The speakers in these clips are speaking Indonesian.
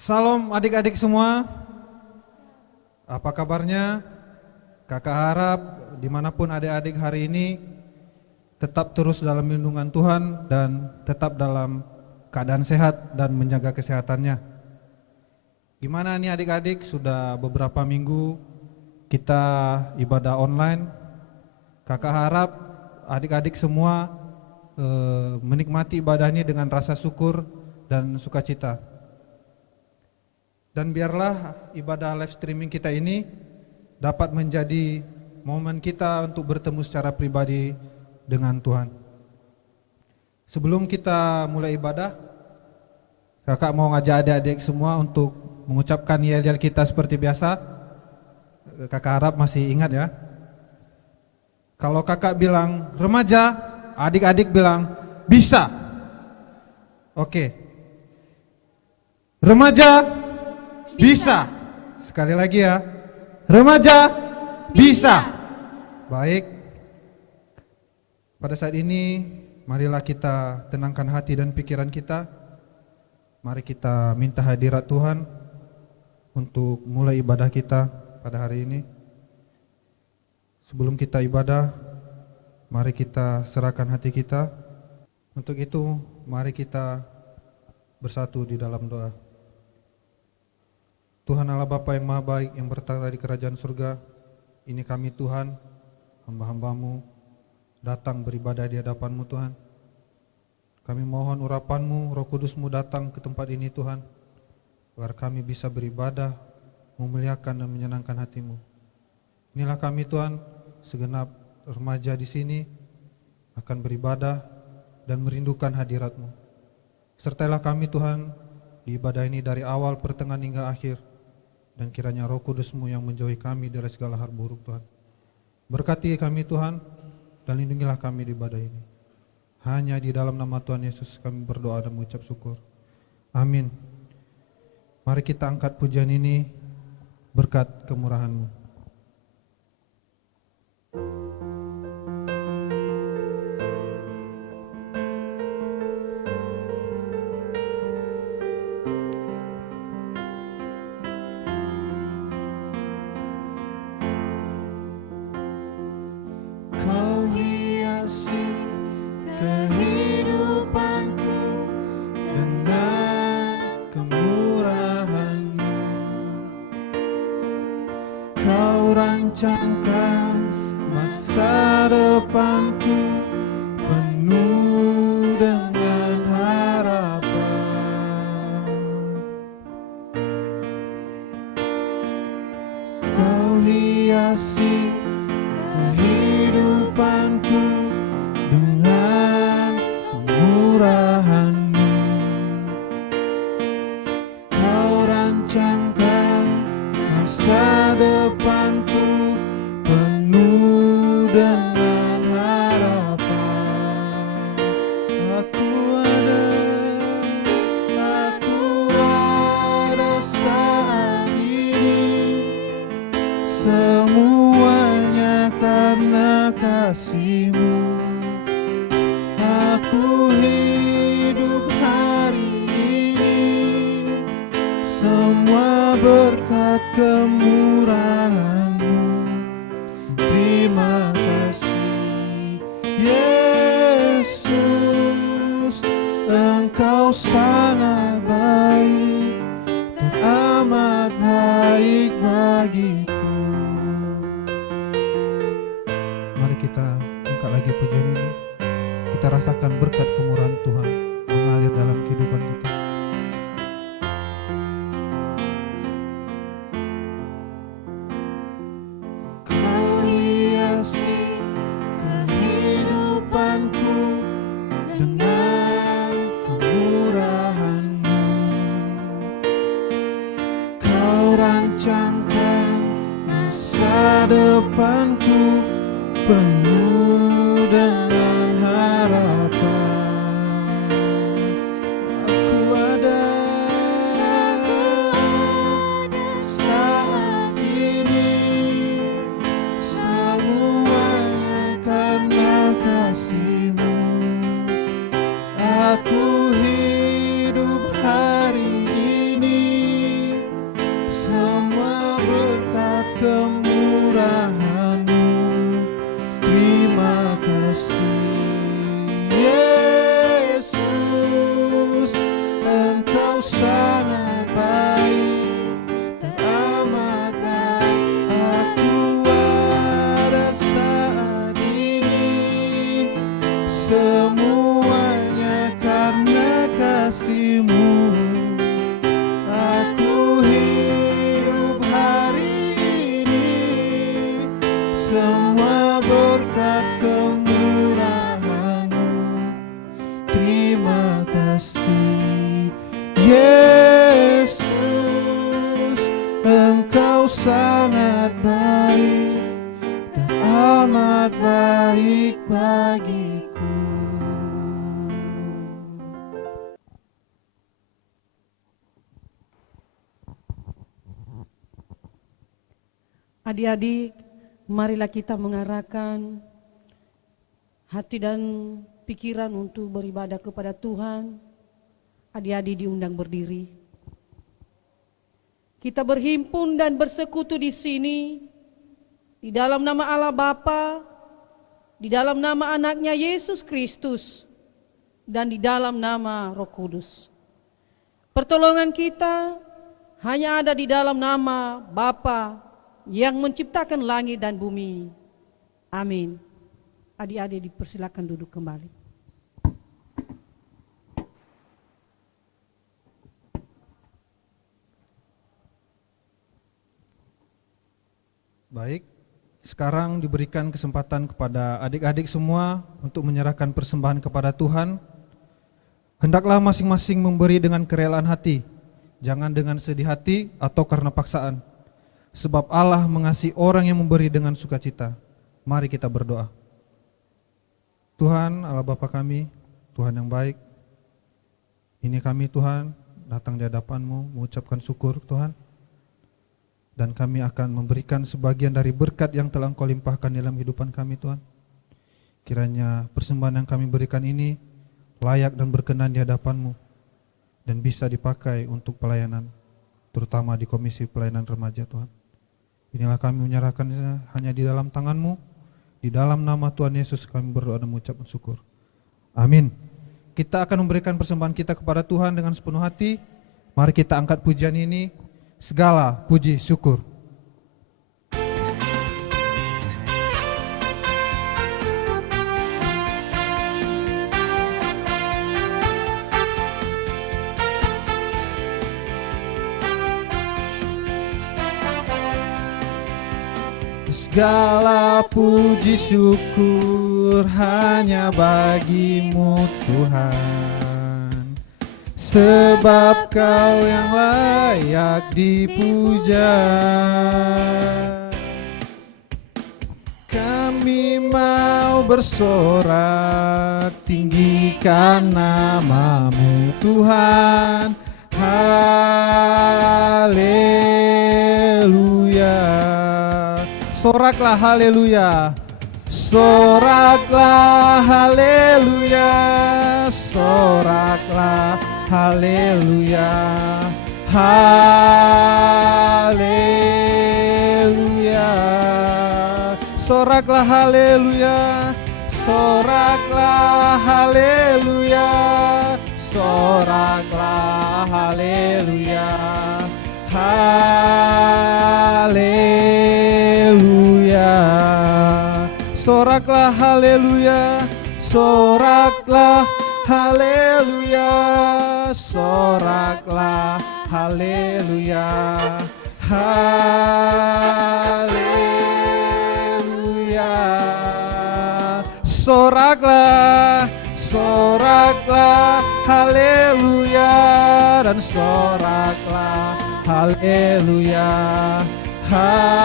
Salam adik-adik semua, apa kabarnya? Kakak harap dimanapun adik-adik hari ini tetap terus dalam lindungan Tuhan dan tetap dalam keadaan sehat dan menjaga kesehatannya. Gimana nih adik-adik, sudah beberapa minggu kita ibadah online. Kakak harap adik-adik semua menikmati ibadah ini dengan rasa syukur dan sukacita. Dan biarlah ibadah live streaming kita ini dapat menjadi momen kita untuk bertemu secara pribadi dengan Tuhan. Sebelum kita mulai ibadah, kakak mau ngajak adik-adik semua untuk mengucapkan yel-yel kita seperti biasa. Kakak harap masih ingat ya. Kalau kakak bilang remaja, adik-adik bilang bisa. Oke. Remaja bisa. Sekali lagi ya. Remaja bisa. Baik. Pada saat ini marilah kita tenangkan hati dan pikiran kita. Mari kita minta hadirat Tuhan untuk mulai ibadah kita pada hari ini. Sebelum kita ibadah, mari kita serahkan hati kita. Untuk itu, mari kita bersatu di dalam doa. Tuhan Allah Bapa yang Maha Baik, yang bertata di kerajaan surga, ini kami Tuhan, hamba-hambamu, datang beribadah di hadapan-Mu Tuhan. Kami mohon urapan-Mu, Roh Kudus-Mu datang ke tempat ini Tuhan, agar kami bisa beribadah, memuliakan dan menyenangkan hati-Mu. Inilah kami Tuhan, segenap remaja di sini akan beribadah dan merindukan hadirat-Mu. Sertailah kami Tuhan di ibadah ini dari awal, pertengahan hingga akhir. Dan kiranya Roh Kudus-Mu yang menjauhi kami dari segala hal buruk Tuhan. Berkati kami Tuhan dan lindungilah kami di ibadah ini. Hanya di dalam nama Tuhan Yesus kami berdoa dan mengucap syukur. Amin. Mari kita angkat pujian ini berkat kemurahan-Mu. Rancangkan masa depanku penuh dengan harapan. Kau hiasi kehidupanku dengan kemurahan-Mu. Kau rancangkan masa depanku penuh dengan harapan. Aku ada saat ini, semuanya karena kasih-Mu. Aku hidup hari ini, semua berkat kemurahan-Mu. Terima kasih Yesus, Engkau sangat baik dan amat baik bagiku. Mari kita angkat lagi pujian ini. Kita rasakan berkat kemurahan Tuhan mengalir dalam kehidupan kita. Yesus, Engkau sangat baik dan amat baik bagiku. Adik-adik, marilah kita mengarahkan hati dan pikiran untuk beribadah kepada Tuhan. Adik-adik diundang berdiri. Kita berhimpun dan bersekutu di sini, di dalam nama Allah Bapa, di dalam nama anaknya Yesus Kristus, dan di dalam nama Roh Kudus. Pertolongan kita hanya ada di dalam nama Bapa yang menciptakan langit dan bumi. Amin. Adik-adik dipersilakan duduk kembali. Baik, sekarang diberikan kesempatan kepada adik-adik semua untuk menyerahkan persembahan kepada Tuhan. Hendaklah masing-masing memberi dengan kerelaan hati, jangan dengan sedih hati atau karena paksaan. Sebab Allah mengasihi orang yang memberi dengan sukacita. Mari kita berdoa. Tuhan, Allah Bapa kami, Tuhan yang baik, ini kami Tuhan datang di hadapan-Mu mengucapkan syukur Tuhan. Dan kami akan memberikan sebagian dari berkat yang telah Engkau limpahkan dalam kehidupan kami Tuhan. Kiranya persembahan yang kami berikan ini layak dan berkenan di hadapan-Mu dan bisa dipakai untuk pelayanan, terutama di Komisi Pelayanan Remaja Tuhan. Inilah kami menyerahkannya hanya di dalam tangan-Mu. Di dalam nama Tuhan Yesus kami berdoa dan mengucapkan syukur. Amin. Kita akan memberikan persembahan kita kepada Tuhan dengan sepenuh hati. Mari kita angkat pujian ini. Segala puji syukur. Segala puji syukur hanya bagi-Mu Tuhan, sebab Kau yang layak dipuja. Kami mau bersorak, tinggikan nama-Mu Tuhan. Haleluya. Soraklah haleluya. Soraklah haleluya. Soraklah haleluya. Haleluya. Soraklah haleluya. Soraklah haleluya. Soraklah haleluya. Haleluya. Soraklah haleluya. Soraklah haleluya. Soraklah haleluya. Haleluya. Soraklah, soraklah haleluya. Dan soraklah haleluya. Haleluya.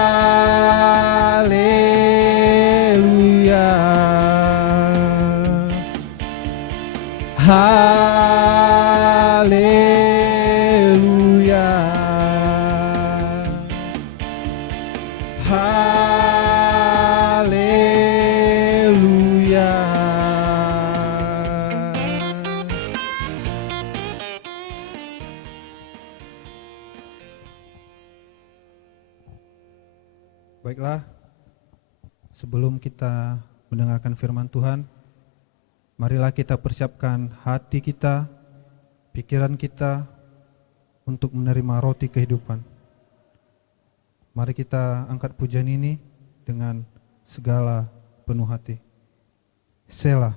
Haleluya. Haleluya. Baiklah, sebelum kita mendengarkan firman Tuhan, marilah kita persiapkan hati kita, pikiran kita untuk menerima roti kehidupan. Mari kita angkat pujian ini dengan segala penuh hati. Selah.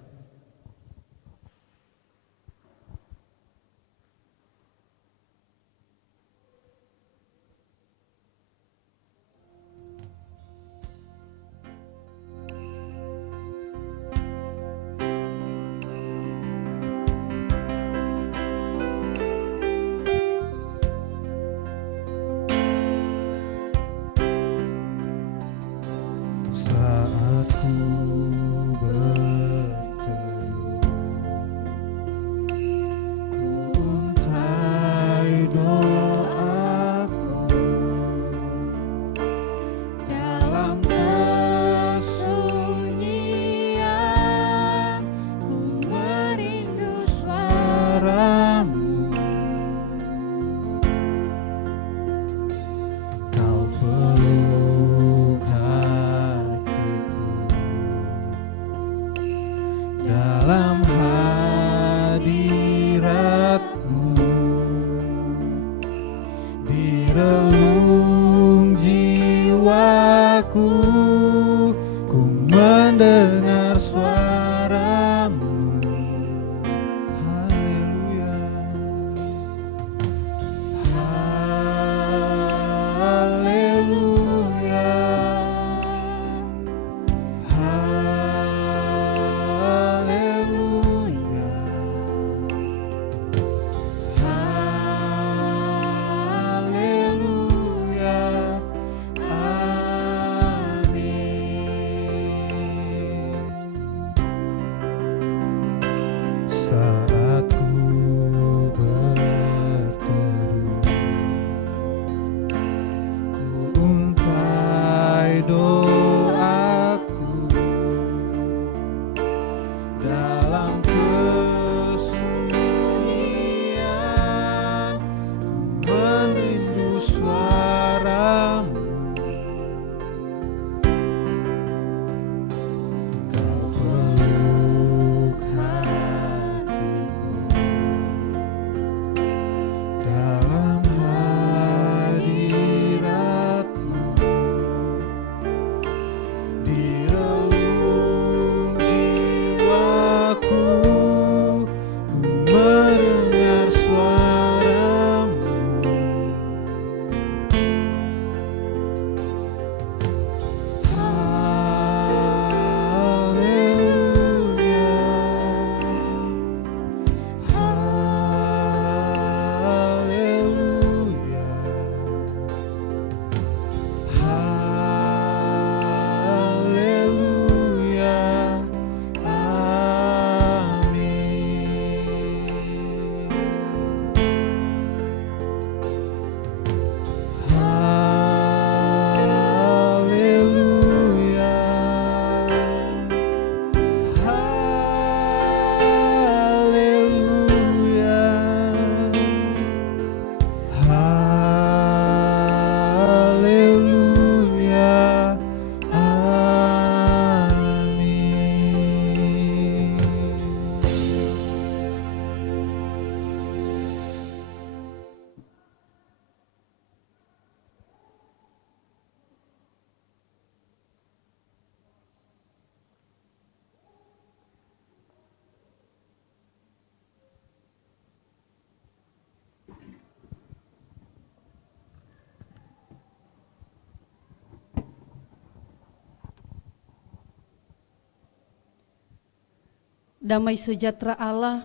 Damai sejahtera Allah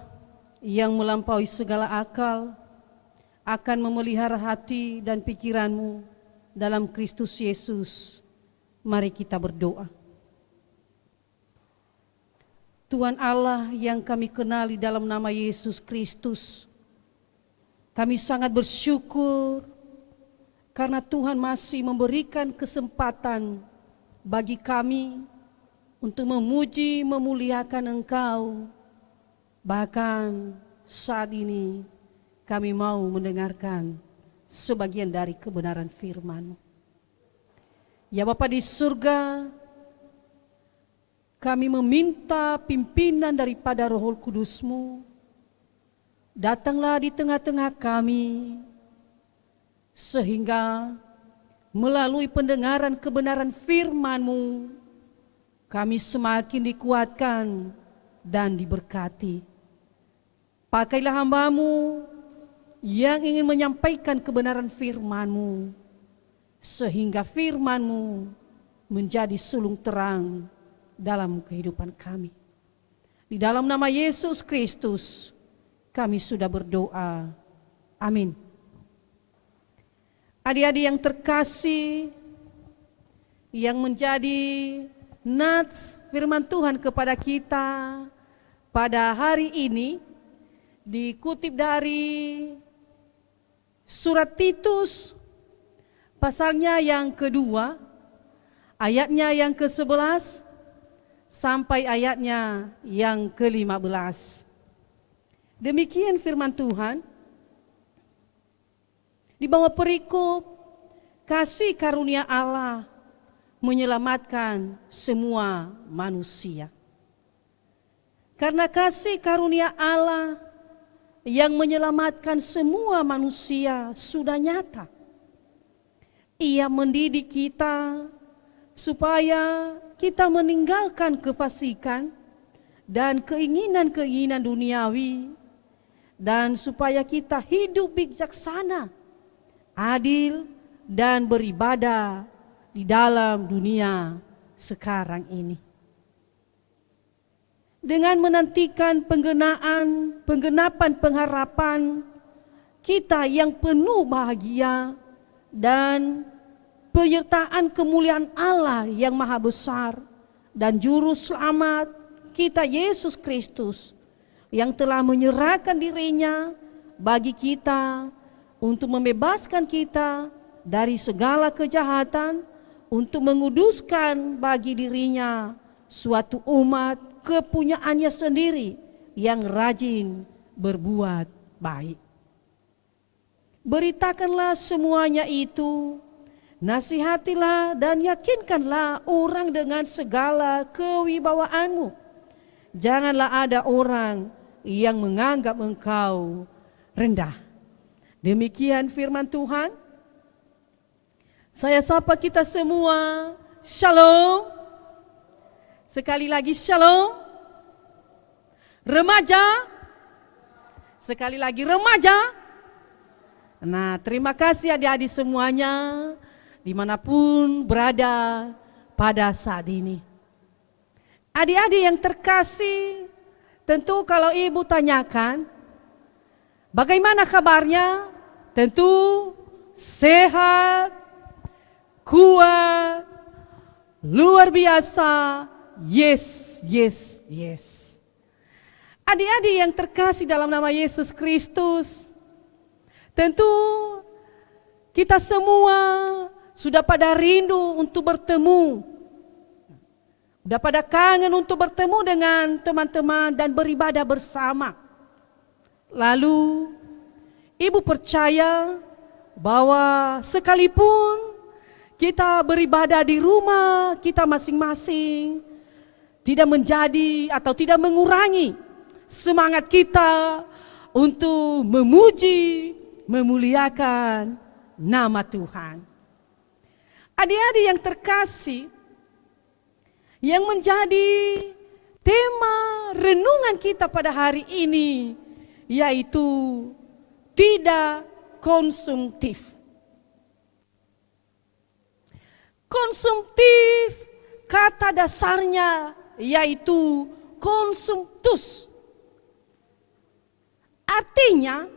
yang melampaui segala akal akan memelihara hati dan pikiranmu dalam Kristus Yesus. Mari kita berdoa. Tuhan Allah yang kami kenali dalam nama Yesus Kristus, kami sangat bersyukur karena Tuhan masih memberikan kesempatan bagi kami untuk memuji, memuliakan Engkau. Bahkan saat ini kami mau mendengarkan sebagian dari kebenaran firman-Mu. Ya Bapa di surga, kami meminta pimpinan daripada Roh Kudus-Mu. Datanglah di tengah-tengah kami, sehingga melalui pendengaran kebenaran firman-Mu, kami semakin dikuatkan dan diberkati. Pakailah hamba-Mu yang ingin menyampaikan kebenaran firman-Mu, sehingga firman-Mu menjadi sulung terang dalam kehidupan kami. Di dalam nama Yesus Kristus kami sudah berdoa. Amin. Adik-adik yang terkasih, yang menjadi nats firman Tuhan kepada kita pada hari ini dikutip dari surat Titus pasalnya yang kedua, ayatnya yang ke-11 sampai ayatnya yang ke-15. Demikian firman Tuhan. Di bawah perikop kasih karunia Allah menyelamatkan semua manusia. Karena kasih karunia Allah yang menyelamatkan semua manusia sudah nyata. Ia mendidik kita supaya kita meninggalkan kefasikan dan keinginan-keinginan duniawi, dan supaya kita hidup bijaksana, adil, dan beribadah di dalam dunia sekarang ini. Dengan menantikan penggenapan pengharapan kita yang penuh bahagia dan penyertaan kemuliaan Allah yang maha besar dan juru selamat kita Yesus Kristus yang telah menyerahkan dirinya bagi kita untuk membebaskan kita dari segala kejahatan, untuk menguduskan bagi dirinya suatu umat kepunyaannya sendiri yang rajin berbuat baik. Beritakanlah semuanya itu, nasihatilah dan yakinkanlah orang dengan segala kewibawaanmu. Janganlah ada orang yang menganggap engkau rendah. Demikian firman Tuhan. Saya sapa kita semua, shalom. Sekali lagi shalom. Remaja, sekali lagi remaja. Nah, terima kasih adik-adik semuanya dimanapun berada pada saat ini. Adik-adik yang terkasih, tentu kalau ibu tanyakan, bagaimana kabarnya? Tentu sehat, kuat, luar biasa, yes, yes, yes. Adik-adik yang terkasih dalam nama Yesus Kristus, tentu kita semua sudah pada rindu untuk bertemu, sudah pada kangen untuk bertemu dengan teman-teman dan beribadah bersama. Lalu ibu percaya bahwa sekalipun kita beribadah di rumah kita masing-masing, tidak menjadi atau tidak mengurangi semangat kita untuk memuji, memuliakan nama Tuhan. Adik-adik yang terkasih, yang menjadi tema renungan kita pada hari ini yaitu tidak konsumtif. Konsumtif kata dasarnya yaitu konsumtus. Artinya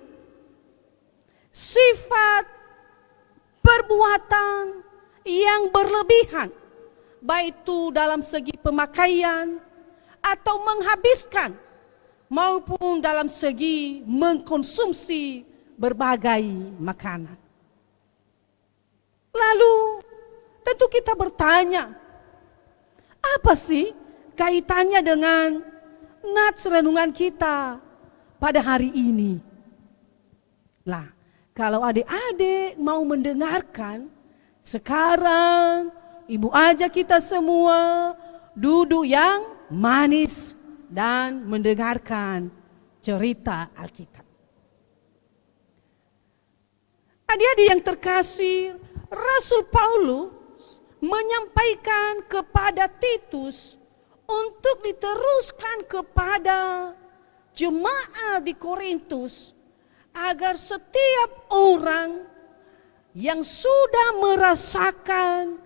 sifat perbuatan yang berlebihan, baik itu dalam segi pemakaian atau menghabiskan, maupun dalam segi mengkonsumsi berbagai makanan. Lalu tentu kita bertanya, apa sih kaitannya dengan nats renungan kita pada hari ini? Lah, kalau adik-adik mau mendengarkan, sekarang ibu ajak kita semua duduk yang manis dan mendengarkan cerita Alkitab. Adik-adik yang terkasih, Rasul Paulus menyampaikan kepada Titus untuk diteruskan kepada jemaat di Korintus, agar setiap orang yang sudah merasakan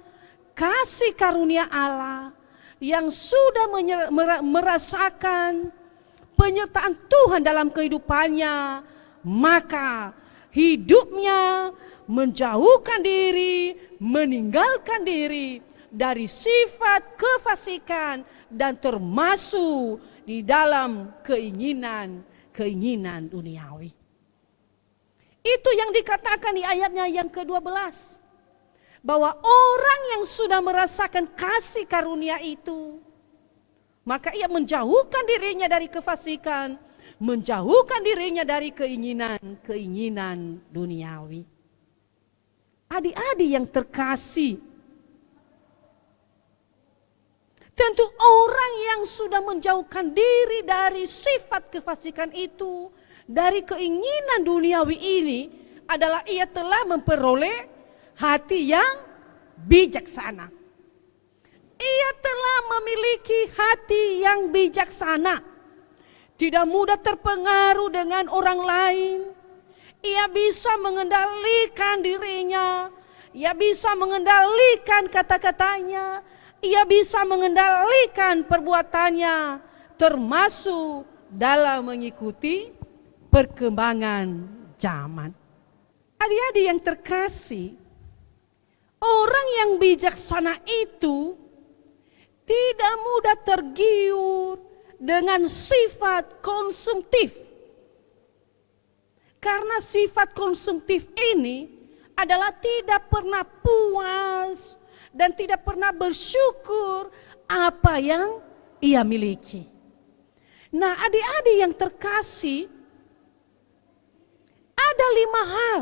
kasih karunia Allah, yang sudah merasakan penyertaan Tuhan dalam kehidupannya, maka hidupnya menjauhkan diri, meninggalkan diri dari sifat kefasikan dan termasuk di dalam keinginan duniawi. Itu yang dikatakan di ayatnya yang ke-12. Bahwa orang yang sudah merasakan kasih karunia itu, maka ia menjauhkan dirinya dari kefasikan, menjauhkan dirinya dari keinginan duniawi. Adik-adik yang terkasih, tentu orang yang sudah menjauhkan diri dari sifat kefasikan itu, dari keinginan duniawi ini, adalah ia telah memperoleh hati yang bijaksana. Ia telah memiliki hati yang bijaksana. Tidak mudah terpengaruh dengan orang lain. Ia bisa mengendalikan dirinya. Ia bisa mengendalikan kata-katanya. Ia bisa mengendalikan perbuatannya. Termasuk dalam mengikuti perkembangan zaman. Adik-adik yang terkasih, orang yang bijaksana itu tidak mudah tergiur dengan sifat konsumtif. Karena sifat konsumtif ini adalah tidak pernah puas dan tidak pernah bersyukur apa yang ia miliki. Nah, adik-adik yang terkasih, ada 5 hal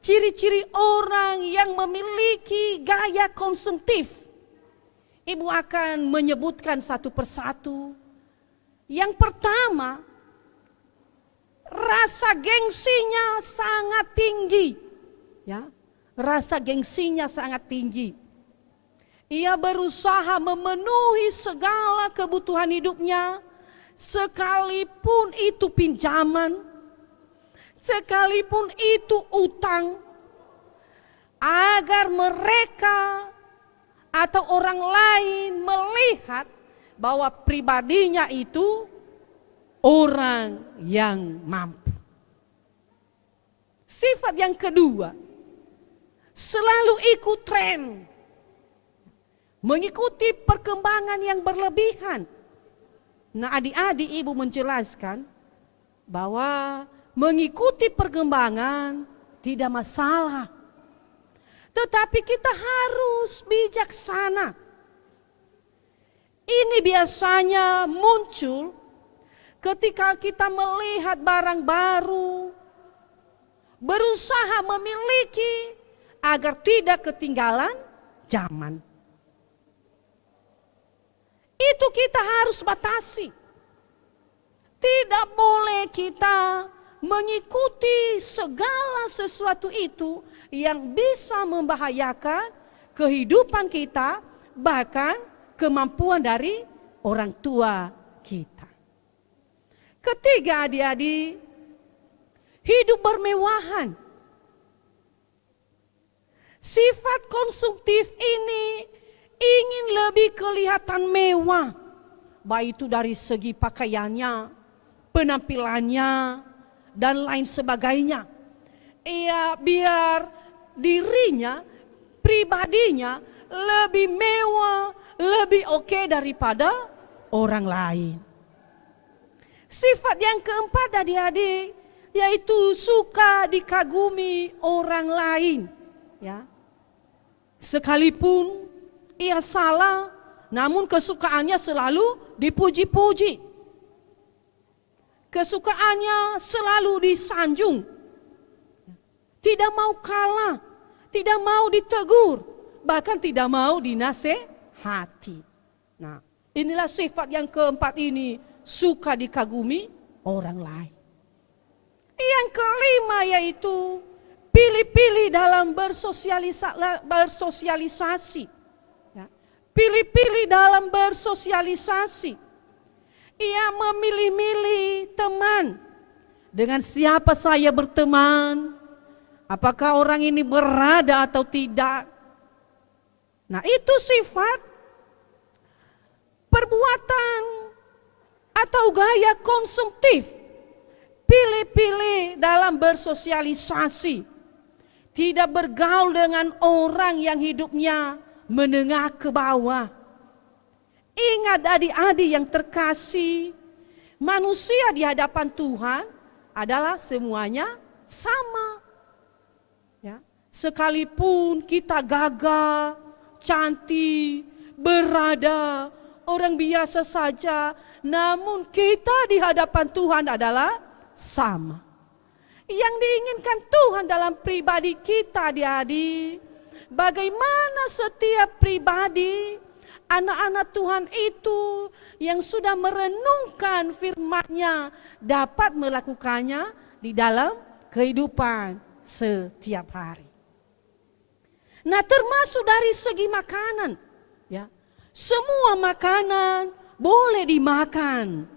ciri-ciri orang yang memiliki gaya konsumtif. Ibu akan menyebutkan satu persatu. Yang pertama, rasa gengsinya sangat tinggi. Ya, rasa gengsinya sangat tinggi. Ia berusaha memenuhi segala kebutuhan hidupnya, sekalipun itu pinjaman, sekalipun itu utang, agar mereka atau orang lain melihat bahwa pribadinya itu orang yang mampu. Sifat yang kedua, selalu ikut tren, mengikuti perkembangan yang berlebihan. Nah, adik-adik, ibu menjelaskan bahwa mengikuti perkembangan tidak masalah. Tetapi kita harus bijaksana. Ini biasanya muncul ketika kita melihat barang baru, berusaha memiliki agar tidak ketinggalan zaman. Itu kita harus batasi. Tidak boleh kita mengikuti segala sesuatu itu yang bisa membahayakan kehidupan kita, bahkan kemampuan dari orang tua kita. Ketiga, adik-adik, hidup bermewahan. Sifat konsumtif ini ingin lebih kelihatan mewah, baik itu dari segi pakaiannya, penampilannya, dan lain sebagainya. Ia biar dirinya, pribadinya lebih mewah, lebih oke daripada orang lain. Sifat yang keempat adik-adik, yaitu suka dikagumi orang lain. Ya. Sekalipun ia salah, namun kesukaannya selalu dipuji-puji. Kesukaannya selalu disanjung. Tidak mau kalah, tidak mau ditegur, bahkan tidak mau dinasehati. Nah, inilah sifat yang keempat ini, suka dikagumi orang lain. Yang kelima yaitu pilih-pilih dalam bersosialisasi. Ya. Pilih-pilih dalam bersosialisasi. Ia memilih-milih teman. Dengan siapa saya berteman? Apakah orang ini berada atau tidak? Nah, itu sifat perbuatan atau gaya konsumtif. Pilih-pilih dalam bersosialisasi. Tidak bergaul dengan orang yang hidupnya menengah ke bawah. Ingat adik-adik yang terkasih, manusia di hadapan Tuhan adalah semuanya sama. Ya. Sekalipun kita gagah, cantik, berada, orang biasa saja, namun kita di hadapan Tuhan adalah sama. Yang diinginkan Tuhan dalam pribadi kita adik-adik, bagaimana setiap pribadi, anak-anak Tuhan itu yang sudah merenungkan firman-Nya dapat melakukannya di dalam kehidupan setiap hari. Nah, termasuk dari segi makanan, ya. Semua makanan boleh dimakan.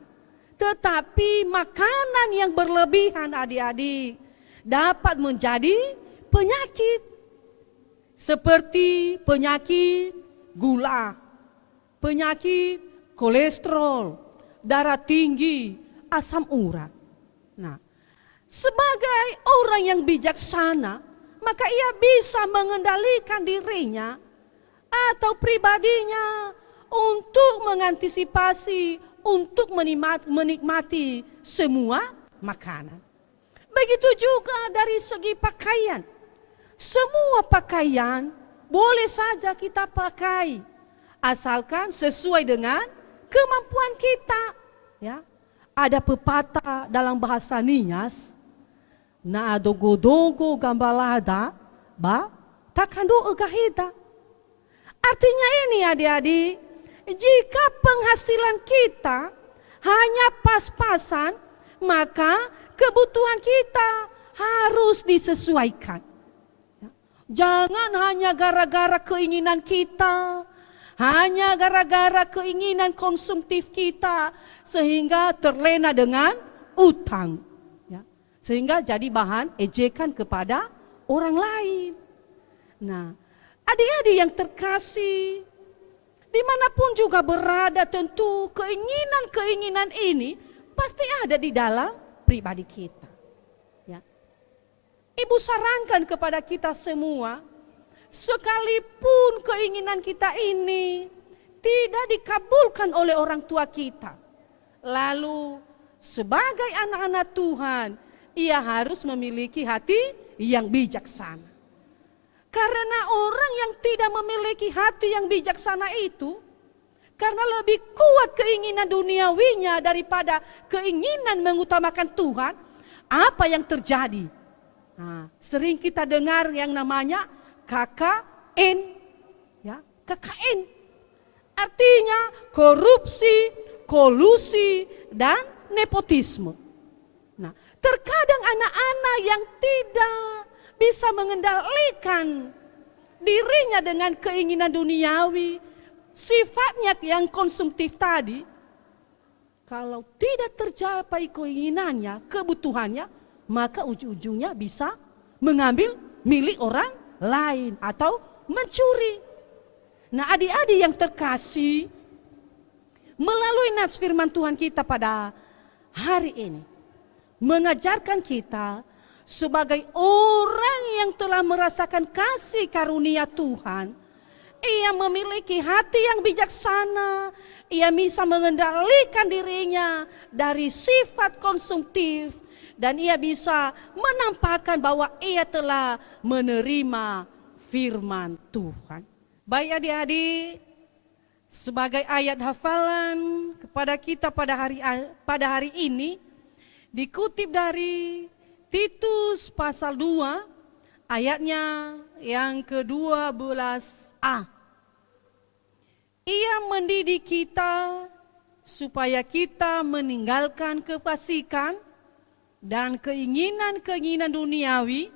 Tetapi makanan yang berlebihan adik-adik dapat menjadi penyakit. Seperti penyakit gula, penyakit kolesterol, darah tinggi, asam urat. Nah, sebagai orang yang bijaksana, maka ia bisa mengendalikan dirinya atau pribadinya untuk mengantisipasi, untuk menikmati semua makanan. Begitu juga dari segi pakaian. Semua pakaian boleh saja kita pakai, asalkan sesuai dengan kemampuan kita. Ya, ada pepatah dalam bahasa Nias, na dogo-dogo gambalada, ba takando egahida. Artinya ini adik-adik, jika penghasilan kita hanya pas-pasan, maka kebutuhan kita harus disesuaikan. Jangan hanya gara-gara keinginan kita, hanya gara-gara keinginan konsumtif kita, sehingga terlena dengan utang. Ya. Sehingga jadi bahan ejekan kepada orang lain. Nah, adik-adik yang terkasih, dimanapun juga berada, tentu keinginan-keinginan ini pasti ada di dalam pribadi kita. Ya. Ibu sarankan kepada kita semua, sekalipun keinginan kita ini tidak dikabulkan oleh orang tua kita, lalu sebagai anak-anak Tuhan, ia harus memiliki hati yang bijaksana. Karena orang yang tidak memiliki hati yang bijaksana itu, karena lebih kuat keinginan duniawinya daripada keinginan mengutamakan Tuhan, apa yang terjadi? Nah, sering kita dengar yang namanya KKN, ya, KKN. Artinya korupsi, kolusi, dan nepotisme. Nah, terkadang anak-anak yang tidak bisa mengendalikan dirinya dengan keinginan duniawi, sifatnya yang konsumtif tadi, kalau tidak tercapai keinginannya, kebutuhannya, maka ujung-ujungnya bisa mengambil milik orang lain atau mencuri. Nah, adik-adik yang terkasih, melalui nas firman Tuhan kita pada hari ini mengajarkan kita sebagai orang yang telah merasakan kasih karunia Tuhan. Ia memiliki hati yang bijaksana, ia bisa mengendalikan dirinya dari sifat konsumtif, dan ia bisa menampakkan bahwa ia telah menerima firman Tuhan. Baik adik-adik, sebagai ayat hafalan kepada kita pada hari ini dikutip dari Titus pasal 2 ayatnya yang ke-12a. Ia mendidik kita supaya kita meninggalkan kefasikan dan keinginan-keinginan duniawi,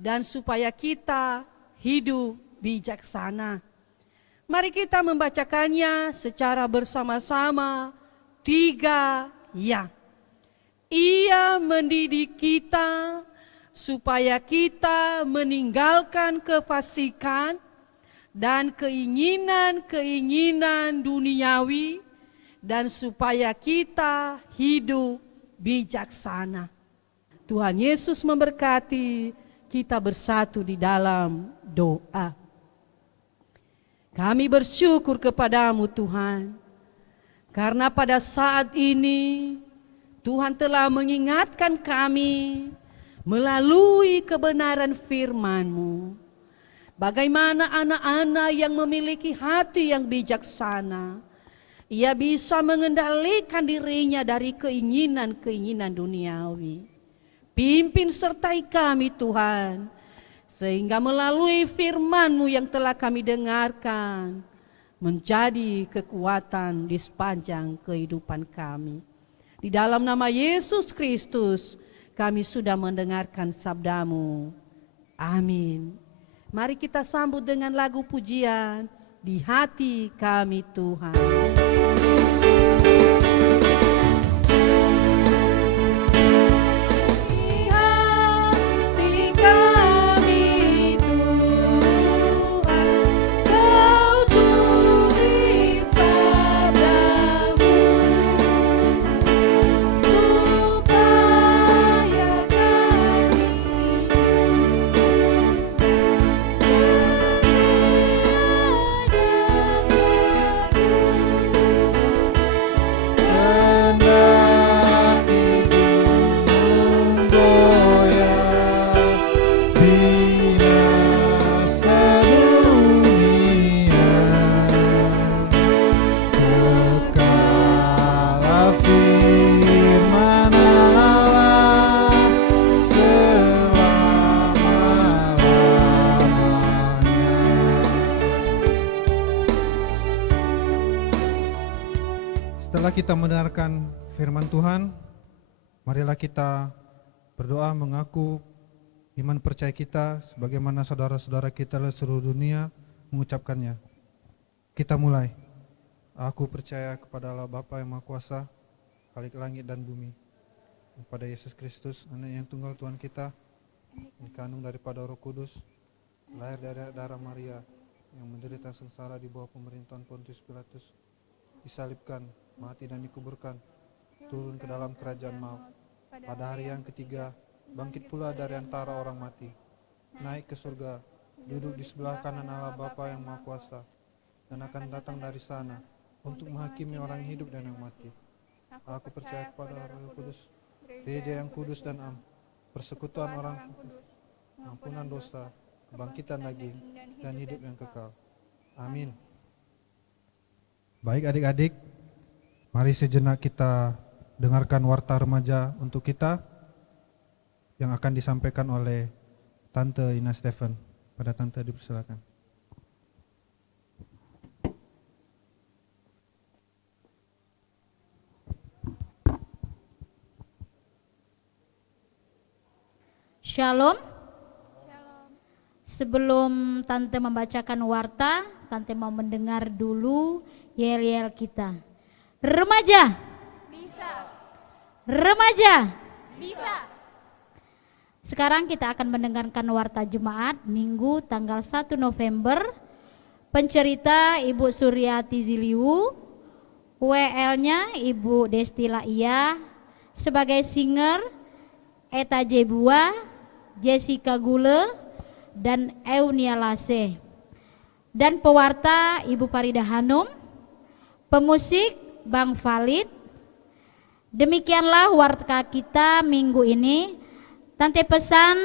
dan supaya kita hidup bijaksana. Mari kita membacakannya secara bersama-sama. 3 ya. Ia mendidik kita supaya kita meninggalkan kefasikan dan keinginan-keinginan duniawi, dan supaya kita hidup bijaksana. Tuhan Yesus memberkati. Kita bersatu di dalam doa. Kami bersyukur kepadamu Tuhan, karena pada saat ini Tuhan telah mengingatkan kami melalui kebenaran firman-Mu, bagaimana anak-anak yang memiliki hati yang bijaksana, ia bisa mengendalikan dirinya dari keinginan-keinginan duniawi. Pimpin sertai kami Tuhan, sehingga melalui firman-Mu yang telah kami dengarkan, menjadi kekuatan di sepanjang kehidupan kami. Di dalam nama Yesus Kristus, kami sudah mendengarkan sabda-Mu. Amin. Mari kita sambut dengan lagu pujian, Di Hati Kami Tuhan. Setelah kita mendengarkan firman Tuhan, marilah kita berdoa mengaku iman percaya kita sebagaimana saudara-saudara kita di seluruh dunia mengucapkannya. Kita mulai. Aku percaya kepada Allah Bapa yang Maha Kuasa, Khalik langit dan bumi, kepada Yesus Kristus, Anak yang tunggal Tuhan kita, dikandung daripada Roh Kudus, lahir dari darah Maria, yang menderita sengsara di bawah pemerintahan Pontius Pilatus, disalibkan, mati dan dikuburkan, turun ke dalam kerajaan maut. Pada hari yang ketiga, bangkit pula dari antara orang mati, naik ke surga, duduk di sebelah kanan Allah Bapa yang Maha Kuasa, dan akan datang dari sana untuk menghakimi orang hidup dan yang mati. Aku percaya kepada Roh Kudus, gereja yang kudus dan am, persekutuan orang kudus, ampunan dosa, kebangkitan daging, dan hidup yang kekal. Amin. Baik adik-adik, mari sejenak kita dengarkan warta remaja untuk kita yang akan disampaikan oleh Tante Ina Stephen. Pada Tante dipersilakan. Shalom. Sebelum Tante membacakan warta, Tante mau mendengar dulu yel-yel kita. Remaja. Bisa. Remaja. Bisa. Sekarang kita akan mendengarkan warta Jemaat Minggu tanggal 1 November. Pencerita Ibu Suryati Ziliwu, WL-nya Ibu Destila Iya, sebagai singer Eta Jebua, Jessica Gule, dan Eunia Lase. Dan pewarta Ibu Farida Hanum, pemusik Bang Valid. Demikianlah warta kita minggu ini. Tante pesan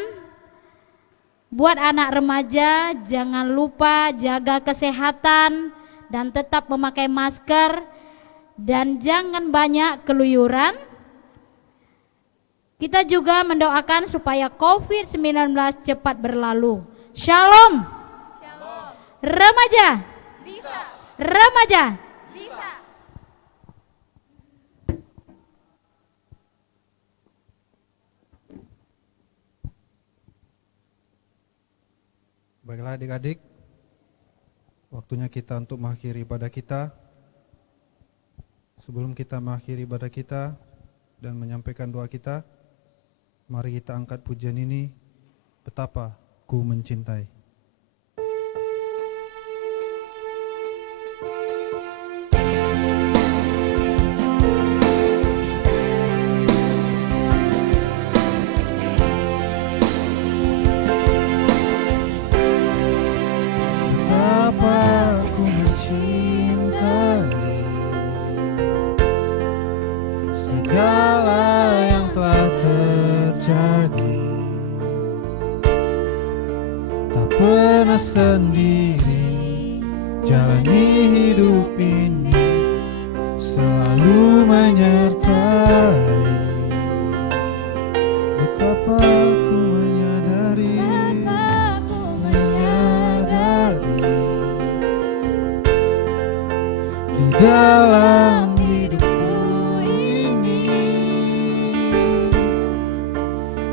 buat anak remaja, jangan lupa jaga kesehatan dan tetap memakai masker dan jangan banyak keluyuran. Kita juga mendoakan supaya COVID-19 cepat berlalu. Shalom. Shalom. Remaja. Bisa. Remaja. Bisa. Baiklah adik-adik, waktunya kita untuk mengakhiri ibadah kita. Sebelum kita mengakhiri ibadah kita dan menyampaikan doa kita, mari kita angkat pujian ini, Betapa Ku Mencintai. Betapa ku mencintai segala yang telah terjadi, tak pernah sendiri jalani hidup ini, selalu menyertai. Betapa ku menyadari di dalam hidupku ini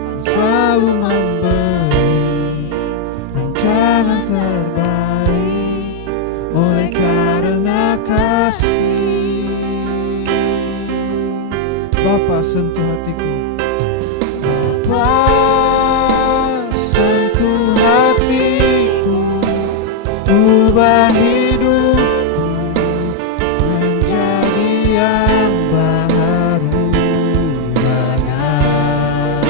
kau selalu memberi rencana terbaik oleh karena kasih. Bapa, sentuh hatiku. Bapa, sentuh hatiku, ubah hidupku menjadi yang baru, bagai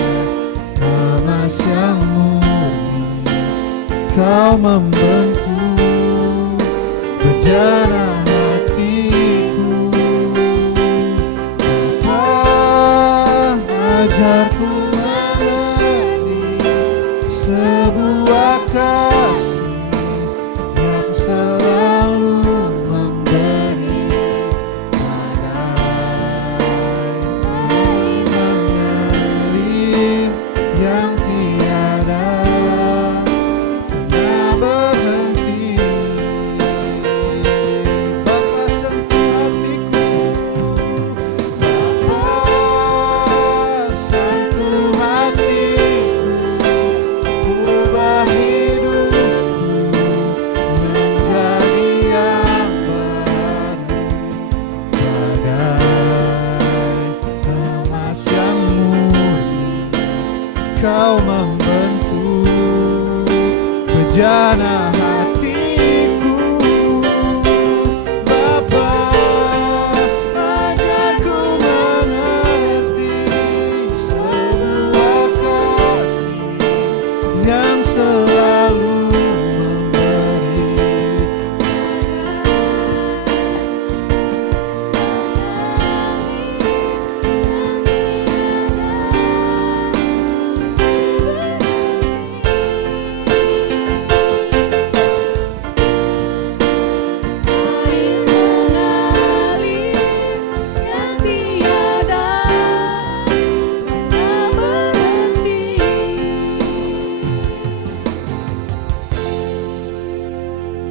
emas yang murni. Kau membentuk bejana hatiku. Bapa, ajarku mengerti sebuah kasih yang selalu memberi, bagai mengalir yang tiada pernah berhenti. Bapa, sentuh hatiku. Bapa, sentuh hatiku, ubah hidupku menjadi yang baru, bagai emas yang murni. Kau membentuk bejana hatiku. Bapa, ajarku mengerti sebuah kasih yang selalu memberi. Air mengalir yang tiada pernah berhenti.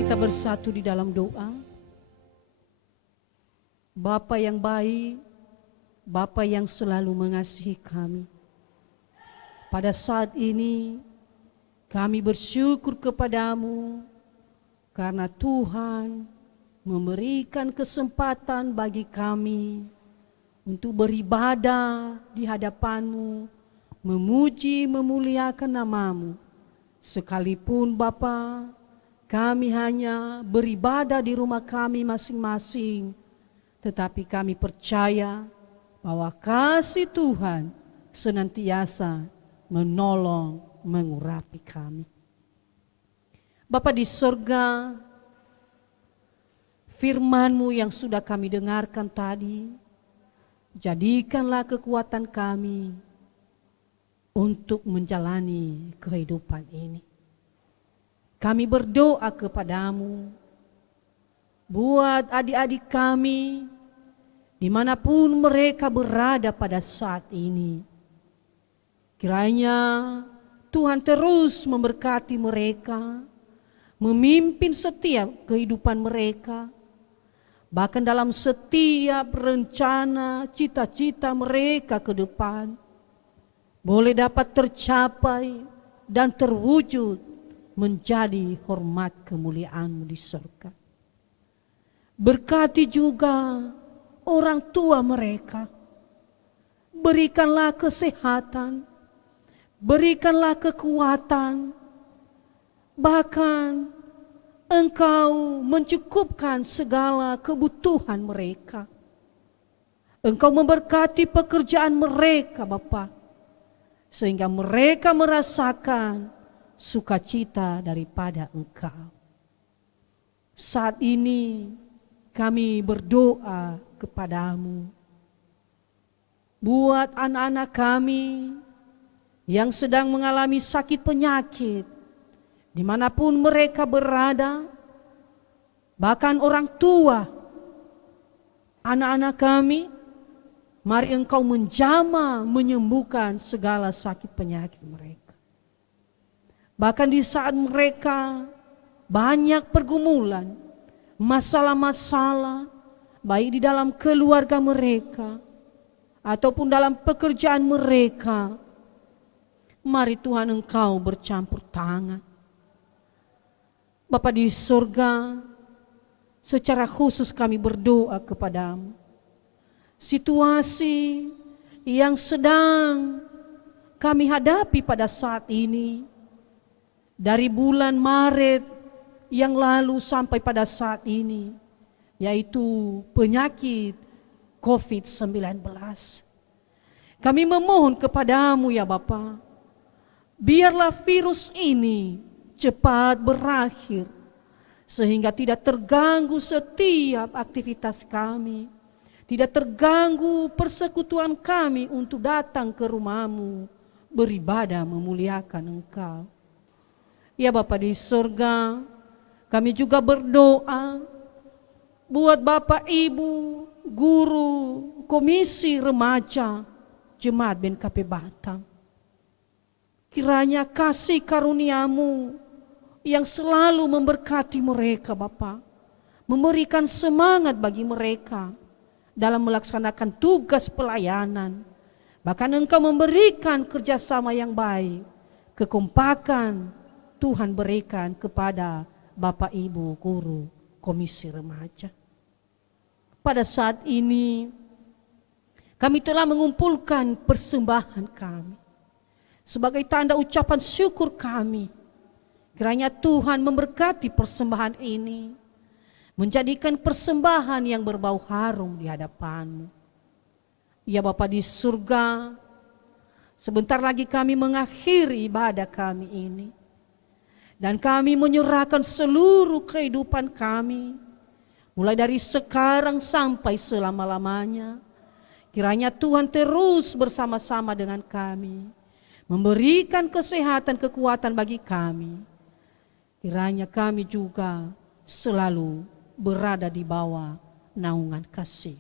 Kita bersatu di dalam doa. Bapa yang baik, Bapa yang selalu mengasihi kami. Pada saat ini kami bersyukur kepadamu karena Tuhan memberikan kesempatan bagi kami untuk beribadah di hadapan-Mu, memuji, memuliakan nama-Mu. Sekalipun Bapa, kami hanya beribadah di rumah kami masing-masing, tetapi kami percaya bahwa kasih Tuhan senantiasa menolong, mengurapi kami. Bapa di sorga, firman-Mu yang sudah kami dengarkan tadi, jadikanlah kekuatan kami untuk menjalani kehidupan ini. Kami berdoa kepadamu, buat adik-adik kami, dimanapun mereka berada pada saat ini. Kiranya Tuhan terus memberkati mereka, memimpin setiap kehidupan mereka, bahkan dalam setiap rencana, cita-cita mereka ke depan, boleh dapat tercapai dan terwujud menjadi hormat kemuliaan-Mu di surga. Berkati juga orang tua mereka, berikanlah kesehatan, berikanlah kekuatan, bahkan Engkau mencukupkan segala kebutuhan mereka. Engkau memberkati pekerjaan mereka, Bapa, sehingga mereka merasakan sukacita daripada Engkau. Saat ini kami berdoa kepadamu buat anak-anak kami yang sedang mengalami sakit penyakit, dimanapun mereka berada, bahkan orang tua, anak-anak kami, mari Engkau menjamah menyembuhkan segala sakit penyakit mereka. Bahkan di saat mereka banyak pergumulan, masalah-masalah, baik di dalam keluarga mereka ataupun dalam pekerjaan mereka, mari Tuhan Engkau bercampur tangan. Bapa di surga, secara khusus kami berdoa kepadamu. Situasi yang sedang kami hadapi pada saat ini, dari bulan Maret yang lalu sampai pada saat ini, yaitu penyakit COVID-19. Kami memohon kepadamu ya Bapa, biarlah virus ini cepat berakhir, sehingga tidak terganggu setiap aktivitas kami, tidak terganggu persekutuan kami untuk datang ke rumah-Mu, beribadah memuliakan Engkau. Ya Bapa di surga, kami juga berdoa buat Bapak Ibu, guru, komisi remaja, Jemaat BNKP Batam. Kiranya kasih karunia-Mu yang selalu memberkati mereka Bapa, memberikan semangat bagi mereka dalam melaksanakan tugas pelayanan. Bahkan Engkau memberikan kerjasama yang baik, kekompakan Tuhan berikan kepada Bapak Ibu guru komisi remaja. Pada saat ini kami telah mengumpulkan persembahan kami sebagai tanda ucapan syukur kami. Kiranya Tuhan memberkati persembahan ini, menjadikan persembahan yang berbau harum di hadapan-Mu. Ya Bapa di surga, sebentar lagi kami mengakhiri ibadah kami ini. Dan kami menyerahkan seluruh kehidupan kami, mulai dari sekarang sampai selama-lamanya. Kiranya Tuhan terus bersama-sama dengan kami, memberikan kesehatan, kekuatan bagi kami. Kiranya kami juga selalu berada di bawah naungan kasih.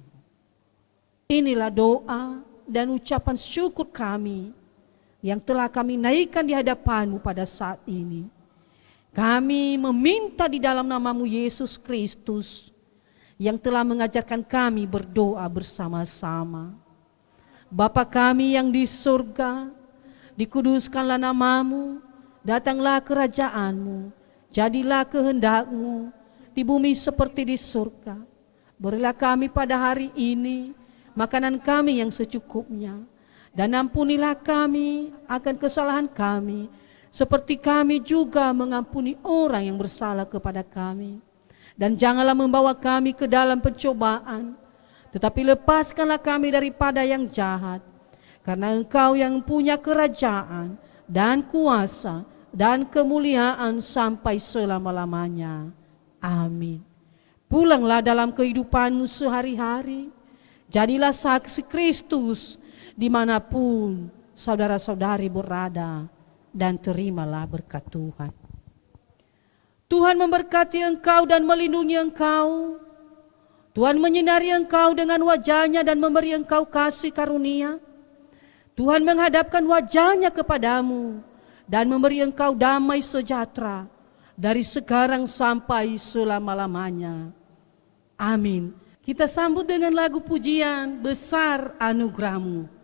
Inilah doa dan ucapan syukur kami yang telah kami naikkan di hadapan-Mu pada saat ini. Kami meminta di dalam nama-Mu Yesus Kristus yang telah mengajarkan kami berdoa bersama-sama. Bapa kami yang di surga, dikuduskanlah nama-Mu, datanglah kerajaan-Mu, jadilah kehendak-Mu di bumi seperti di surga. Berilah kami pada hari ini makanan kami yang secukupnya, dan ampunilah kami akan kesalahan kami, seperti kami juga mengampuni orang yang bersalah kepada kami. Dan janganlah membawa kami ke dalam pencobaan, tetapi lepaskanlah kami daripada yang jahat. Karena Engkau yang punya kerajaan dan kuasa dan kemuliaan sampai selama-lamanya. Amin. Pulanglah dalam kehidupanmu sehari-hari. Jadilah saksi Kristus dimanapun saudara-saudari berada, dan terimalah berkat Tuhan. Tuhan memberkati engkau dan melindungi engkau. Tuhan menyinari engkau dengan wajah-Nya dan memberi engkau kasih karunia. Tuhan menghadapkan wajah-Nya kepadamu dan memberi engkau damai sejahtera dari sekarang sampai selama-lamanya. Amin. Kita sambut dengan lagu pujian, Besar Anugerah-Mu.